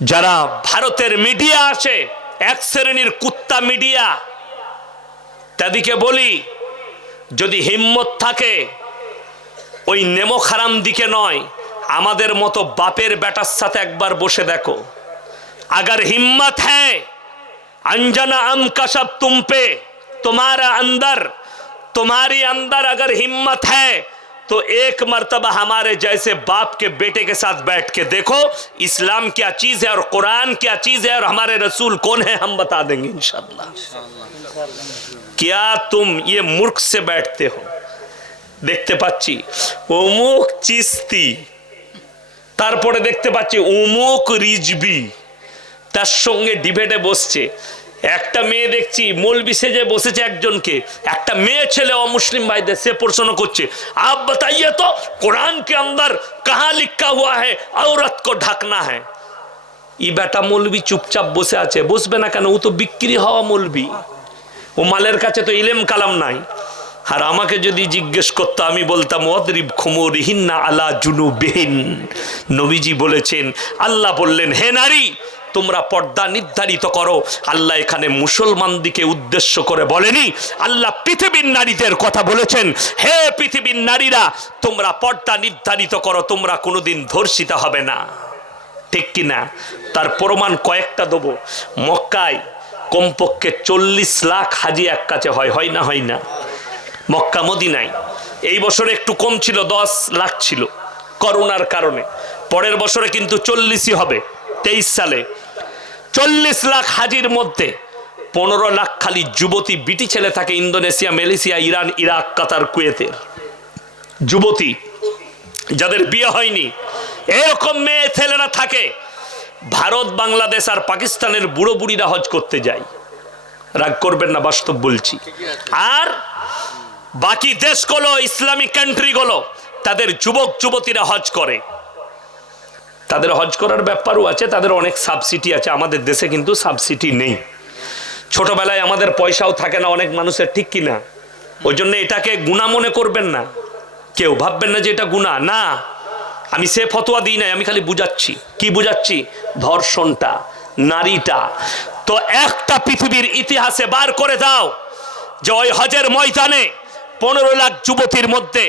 যারা ভারতের মিডিয়া আছে এক শ্রেণীর কুত্তা মিডিয়া, তাদেরকে বলি যদি হিম্মত থাকে ওই নেমো খারাম দিকে নয়, আমাদের মতো বাপের বেটার সাথে একবার বসে দেখো। अगर हिम्मत है अंजना हम कशब तुम पे, तुम्हारा अंदर तुम्हारी अंदर अगर हिम्मत है तो एक मर्तबा हमारे जैसे बाप के बेटे के साथ बैठ के देखो इस्लाम क्या चीज है और कुरान क्या चीज है और हमारे रसूल कौन है, हम बता देंगे इंशाअल्लाह। क्या तुम ये मूर्ख से बैठते हो? देखते पाচ্ছি অমুক চিস্তি, তারপরে দেখতে পাচ্ছি অমুক রিজবি, তার সঙ্গে ডিবেটে বসছে। একটা মেয়ে দেখছি মৌলবি সেজে বসেছে একজনকে, একটা মেয়ে ছেলে অমুসলিম ভাইদের সে প্রশ্ন করছে आप बताइए तो कुरान के अंदर कहाँ लिखा हुआ है औरत को ढकना है। ই বেটা মৌলবি চুপচাপ বসে আছে, বসবে না কেন? ও তো বিক্রি হওয়া মৌলবি, ও মালের কাছে তো ইলেম কালাম নাই। আর আমাকে যদি জিজ্ঞেস করতো আমি বলতাম ওয়াদরিব খুমুরিহিন্না আলা জুনুবিহিন। নবীজি বলেছেন, আল্লাহ বললেন হে নারী তোমরা পর্দা নির্ধারিত করো। আল্লাহ এখানে মুসলমানদিকে উদ্দেশ্য করে বলেনি, আল্লাহ পৃথিবীর নারীদের কথা বলেছেন, হে পৃথিবীর নারীরা তোমরা পর্দা নির্ধারিত করো, তোমরা কোনোদিন ধর্ষিত হবে না। ঠিক কিনা? তার প্রমাণ কয়েকটা দেবো। মক্কায় কমপক্ষে 40 লাখ হাজি এক কাছে হয়, হয় না? হয় না? মক্কা মদিনায় এই বছরে একটু কম ছিল, 10 লাখ ছিল করোনার কারণে। পরের বছরে কিন্তু 40ই হবে, 23 সালে। 40 লাখ হাজির মধ্যে 15 লাখ খালি যুবতী বিটি ছেলে থাকে ইন্দোনেশিয়া, মালয়েশিয়া, ইরান, ইরাক, কাতার, কুয়েতের যুবতী যাদের বিয়ে হয়নি। এরকম মেয়ে ছেলেরা থাকে। ভারত, বাংলাদেশ আর পাকিস্তানের বুড়ো বুড়িরা হজ করতে যায়, রাগ করবেন না, বাস্তব বলছি। আর বাকি দেশগুলো ইসলামিক কান্ট্রিগুলো তাদের যুবক যুবতীরা হজ করে। তাদের হজ করার ব্যাপারও আছে, তাদের অনেক সাবসিডি আছে। আমাদের দেশে কিন্তু সাবসিডি নেই। ছোটবেলায় আমাদের পয়সাও থাকে না অনেক মানুষের, ঠিক কিনা? ওই জন্য এটাকে গুনাহ মনে করবেন না, কেউ ভাববেন না যে এটা গুনাহ। না, আমি সে ফতোয়া দিই নাই, আমি খালি বুঝাচ্ছি। কি বুঝাচ্ছি? ধর্ষণটা, নারীটা। তো একটা পৃথিবীর ইতিহাসে বার করে দাও যে ওই হজের ময়দানে 15 লাখ যুবতীর মধ্যে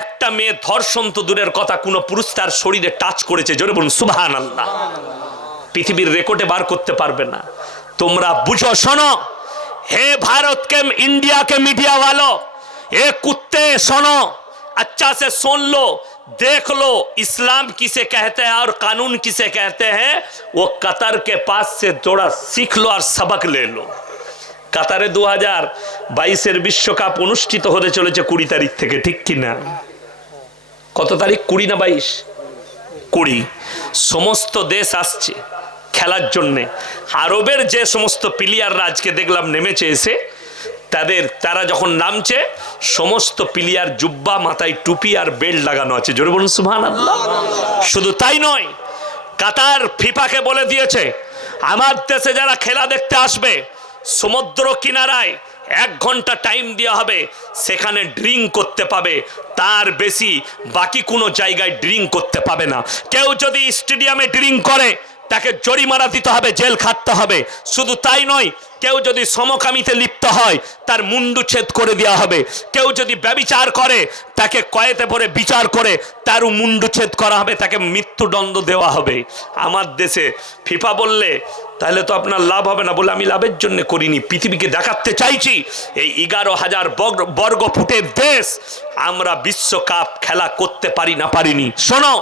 একটা মেয়ে ধর্ষণ তো দূরের কথা, কোন পুরুষ তার শরীরে টাচ করেছে? জোরে বলুন সুবহানাল্লাহ। পৃথিবীর রেকর্ডে বার করতে পারবে না। তোমরা বুঝো, শোনো, হে भारत के इंडिया के मीडिया वालों, ए कुत्ते सुनो, अच्छा से सुन लो, देख लो इस्लाम किसे कहते हैं और कानून किसे कहते हैं। वो कतर के पास से थोड़ा सीख लो और सबक ले लो। কাতারে 2022-এর বিশ্বকাপ অনুষ্ঠিত হতে চলেছে 20 তারিখ থেকে, ঠিক কিনা? কত তারিখ? 20 না 22? 20। সমস্ত দেশ আসছে খেলার জন্যে। আরবের যে সমস্ত প্লেয়াররা আজকে দেখলাম নেমেছে এসে, তারা যখন নামছে সমস্ত প্লেয়ার জুব্বা, মাথায় টুপি আর বেল্ট লাগানো আছে। জোরে বলুন সুবহানাল্লাহ। শুধু তাই নয়, কাতার ফিফাকে বলে দিয়েছে আমার দেশে যারা খেলা দেখতে আসবে সমুদ্র কিনারায় 1 ঘন্টা টাইম দেওয়া হবে, সেখানে ড্রিঙ্ক করতে পাবে, তার বেশি বাকি কোনো জায়গায় ড্রিঙ্ক করতে পাবে না। কেউ যদি স্টেডিয়ামে ড্রিঙ্ক করে তাকে জরিমানা দিতে হবে, জেল খাটতে হবে। শুধু তাই নয়, কেউ যদি সমকামিতে লিপ্ত হয় তার মুন্ডু ছেদ করে দেওয়া হবে। কেউ যদি ব্যভিচার করে তাকে কয়েতে ভরে বিচার করে তারও মুন্ডু ছেদ করা হবে, তাকে মৃত্যুদণ্ড দেওয়া হবে। আমার দেশে ফিফা বললে তাহলে তো আপনার লাভ হবে না, বলে আমি লাভের জন্য করিনি, পৃথিবীকে দেখাতে চাইছি এই 11,000 বর্গ ফুটের দেশ আমরা বিশ্বকাপ খেলা করতে পারি না, পারিনি। শোনো,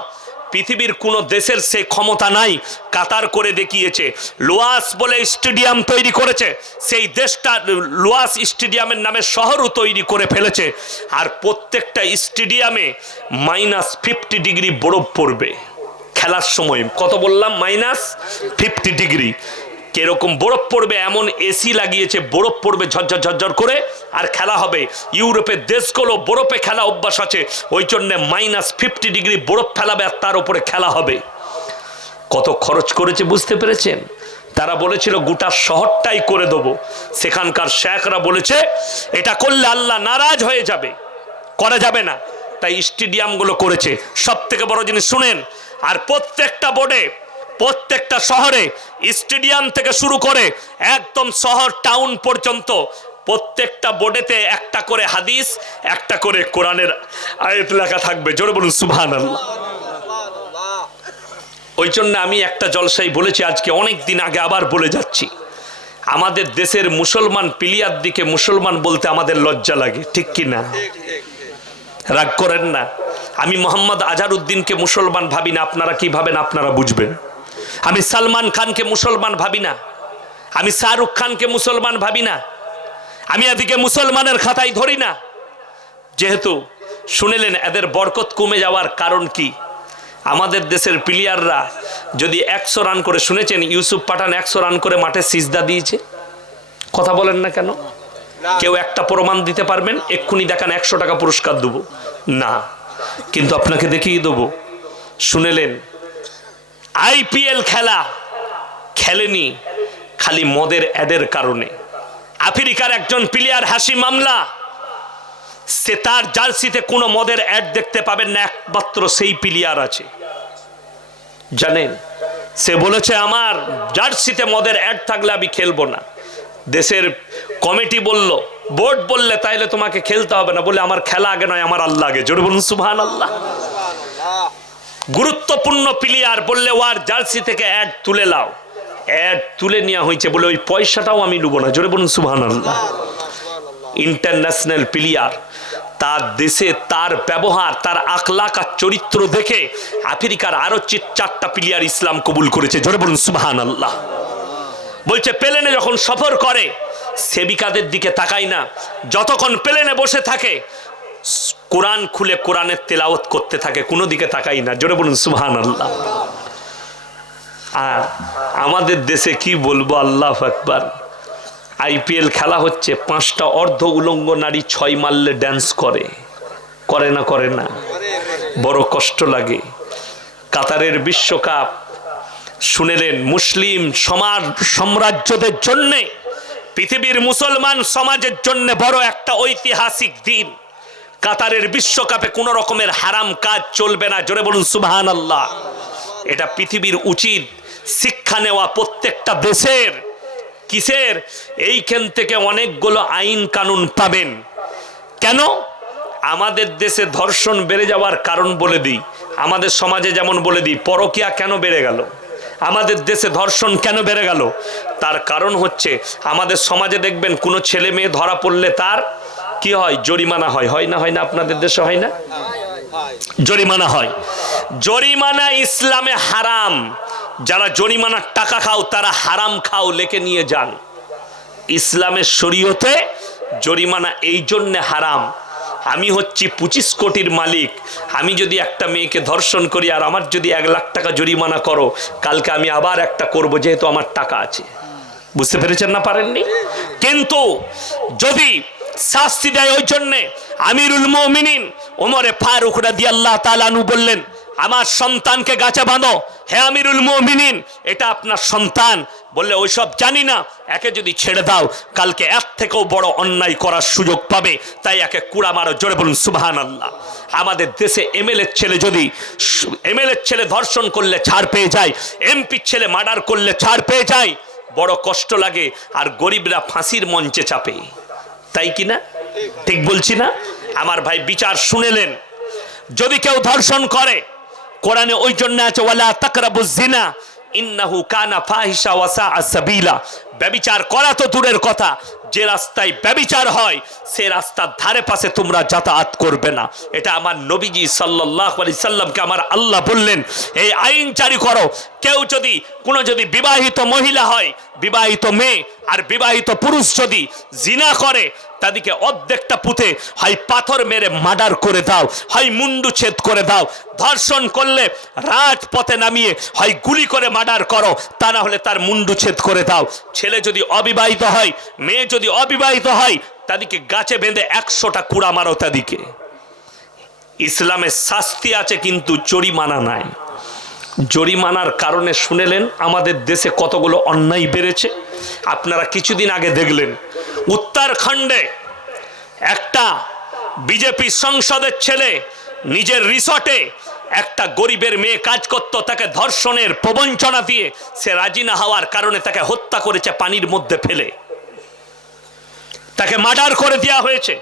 পৃথিবীর কোন দেশের সেই ক্ষমতা নাই। কাতার করে দেখিয়েছে, লুয়াস বলে স্টেডিয়াম তৈরি করেছে, সেই দেশটা লুয়াস স্টেডিয়ামের নামে শহরও তৈরি করে ফেলেছে। আর প্রত্যেকটা স্টেডিয়ামে -50 ডিগ্রি বরফ পড়বে খেলার সময়। কত বললাম? -50 ডিগ্রি। কিরকম বরফ পড়বে? এমন এসি লাগিয়েছে, বরফ পড়বে ঝরঝর ঝরঝর করে, আর খেলা হবে। ইউরোপের দেশগুলো বরফে খেলা অভ্যাস আছে, ওই জন্য -50 ডিগ্রি বরফ ফেলাবে আর তার উপরে খেলা হবে। কত খরচ করেছে বুঝতে পেরেছেন? তারা বলেছিল গোটা শহরটাই করে দেবো। সেখানকার শেখরা বলেছে এটা করলে আল্লাহ নারাজ হয়ে যাবে, করা যাবে না, তাই স্টেডিয়ামগুলো করেছে। সব থেকে বড় জিনিস শুনেন, আর প্রত্যেকটা বোর্ডে প্রত্যেকটা শহরে স্টেডিয়াম থেকে শুরু করে একদম শহর টাউন পর্যন্ত প্রত্যেকটা বোর্ডেতে একটা করে হাদিস, একটা করে কোরআনের আয়াত লেখা থাকবে। জোরে বলুন সুবহানাল্লাহ। ওই জন্য আমি একটা জলসাই বলেছি আজকে, অনেক দিন আগে আবার বলে যাচ্ছি, আমাদের দেশের মুসলমান প্লেয়ার দিকে মুসলমান বলতে আমাদের লজ্জা লাগে, ঠিক কি না? রাগ করেন না। আমি মোহাম্মদ আজহারউদ্দিনকে মুসলমান ভাবি না, আপনারা কি ভাবেন আপনারা বুঝবেন। আমি সালমান খানকে মুসলমান ভাবি না, আমি শাহরুখ খানকে মুসলমান ভাবি না, আমি এদিকে মুসলমানের খাতায় ধরি না। যেহেতু শুনেলেন এদের বরকত কমে যাওয়ার কারণ কি? আমাদের দেশের প্লেয়াররা যদি 100 রান করে, শুনেছেন ইউসুফ পাঠান 100 রান করে মাঠে সিজদা দিয়েছে? কথা বলেন না কেন? কেউ একটা প্রমাণ দিতে পারবেন? এক্ষুনি দেখান, 100 টাকা পুরস্কার দেবো না, কিন্তু আপনাকে দেখিয়ে দেবো। শুনেলেন আইপিএল খেলা খেলেনি খালি মদের অ্যাডের কারণে। আফ্রিকার একজন প্লেয়ার হাশিম আমলা, সে তার জার্সিতে কোনো মদের অ্যাড দেখতে পাবেন না, একমাত্র সেই প্লেয়ার আছে। জানেন, সে বলেছে আমার জার্সিতে মদের অ্যাড থাকলে আমি খেলবো না। দেশের কমিটি বলল, বোর্ড বললে তাইলে তোমাকে খেলতে হবে না, বলে আমার খেলা আগে নয়, আমার আল্লাহ আগে। জোরে বলুন সুবহানাল্লাহ। গুরুত্বপূর্ণ প্লেয়ার বললে ওর জার্সি থেকে অ্যাড তুলে লাও, অ্যাড তুলে নেওয়া হয়েছে, বলে ওই পয়সাটাও আমি নেবো না। জোরে বলুন সুবহানাল্লাহ। ইন্টারন্যাশনাল প্লেয়ার, তার দেশে তার ব্যবহার, তার আখলাক আর চরিত্র দেখে আফ্রিকার আরো 4টা প্লেয়ার ইসলাম কবুল করেছে। জোরে বলুন সুবহানাল্লাহ। বলছে প্লেনে যখন সফর করে সেবিকাদের দিকে তাকায় না, যতক্ষণ প্লেনে বসে থাকে কোরআন খুলে কোরআনের তেলাওয়াত করতে থাকে, কোনো দিকে তাকাই না। জোরে বলুন সুবহানাল্লাহ। আর আমাদের দেশে কি বলবো, আল্লাহু আকবার, আইপিএল খেলা হচ্ছে, 5টা অর্ধ উলঙ্গ নারী 6 মারলে ড্যান্স করে, করে না করে না? বড় কষ্ট লাগে। কাতারের বিশ্বকাপ, শুনেলেন মুসলিম সমাজ সাম্রাজ্যদের জন্য, পৃথিবীর মুসলমান সমাজের জন্য বড় একটা ঐতিহাসিক দিন। কাতারের বিশ্বকাপে কোন রকমের হারাম কাজ চলবে না। জোরে বলুন সুবহানাল্লাহ। এটা পৃথিবীর উচিত শিক্ষা নেওয়া প্রত্যেকটা দেশের। কিসের? এইখান থেকে অনেকগুলো আইন কানুন পাবেন। কেন? আমাদের দেশে ধর্ষণ বেড়ে যাওয়ার কারণ বলে দিই, আমাদের সমাজে যেমন বলে দিই পরকীয়া কেন বেড়ে গেল, আমাদের দেশে ধর্ষণ কেন বেড়ে গেল, তার কারণ হচ্ছে আমাদের সমাজে দেখবেন কোনো ছেলে মেয়ে ধরা পড়লে তার কি হয়? জরিমানা হয়। হয় না? হয় না? আপনাদের দেশে হয় না? জরিমানা হয়। জরিমানা ইসলামে হারাম। যারা জরিমানার টাকা খাও তারা হারাম খাও, লেখে নিয়ে যান। ইসলামের শরীয়তে জরিমানা এই জন্য হারাম। আমি হচ্ছি 25 কোটির মালিক, আমি যদি একটা মেয়েকে ধর্ষণ করি আর আমার যদি 1 লাখ টাকা জরিমানা করো, কালকে আমি আবার একটা করব, যেহেতু আমার টাকা আছে। বুঝতে পেরেছেন না? পারেননি? কিন্তু যদি শাস্তি দেয়, ওই জন্যে আমিরুল মুমিনিন ওমরে ফারুক রাদিয়াল্লাহু তাআলা আনহু বললেন, আমার সন্তানকে গাছে বাঁধো। হে আমিরুল মুমিনিন, এটা আপনার সন্তান। বললে ওইসব জানি না, একে যদি ছেড়ে দাও কালকে এর থেকেও বড় অন্যায় করার সুযোগ পাবে, তাই একে কুড়া মারো। জোরে বলুন সুবহানাল্লাহ। আমাদের দেশে এমএলএর ছেলে ধর্ষণ করলে ছাড় পেয়ে যায়, এমপির ছেলে মার্ডার করলে ছাড় পেয়ে যায়, বড় কষ্ট লাগে। আর গরিবরা ফাঁসির মঞ্চে চাপে, তাই কি না? ঠিক বলছি না? আমার ভাই বিচার শুনেলেন, যদি কেউ ধর্ষণ করে, কোরআনে ওই জন্য আছে ওয়ালা তাকরাবুজ জিনা ইন্নাহু কানা ফাহিশা ওয়া সাআ সাবিলা। ব্যভিচার করা তো দূরের কথা, যে রাস্তায় ব্যভিচার হয় সে রাস্তার ধারে পাশে তোমরা যাতায়াত করবে না। এটা আমার নবীজি সাল্লাল্লাহু আলাইহি সাল্লামকে আমার আল্লাহ বললেন, এই আইন জারি করো। কেউ যদি যদি বিবাহিত মহিলা হয়, বিবাহিত মেয়ে আর বিবাহিত পুরুষ যদি জিনা করে, তাদেরকে অর্ধেকটা পুঁতে হয় পাথর মেরে মার্ডার করে দাও, হয় মুন্ডু ছেদ করে দাও। ধর্ষণ করলে রাজপথে নামিয়ে হয় গুলি করে মার্ডার করো, তা না হলে তার মুন্ডু ছেদ করে দাও। ছেলে যদি অবিবাহিত হয়, মেয়ে যদি অবিবাহিত হয়, তাদেরকে গাছে বেঁধে 100টা কুড়া মারো তাদেরকে। ইসলামে শাস্তি আছে কিন্তু জরিমানা নাই। জরিমানার কারণে শুনেলেন আমাদের দেশে কতগুলো অন্যায় বেড়েছে। আপনারা কিছুদিন আগে দেখলেন উত্তরাখণ্ডে একটা বিজেপি সংসদের ছেলে নিজের রিসর্টে একটা গরিবের মেয়ে কাজ করত, তাকে ধর্ষণের প্রবঞ্চনা দিয়ে সে রাজি না হওয়ার কারণে তাকে হত্যা করেছে পানির মধ্যে ফেলে, তাকে মার্ডার করে দেওয়া হয়েছে।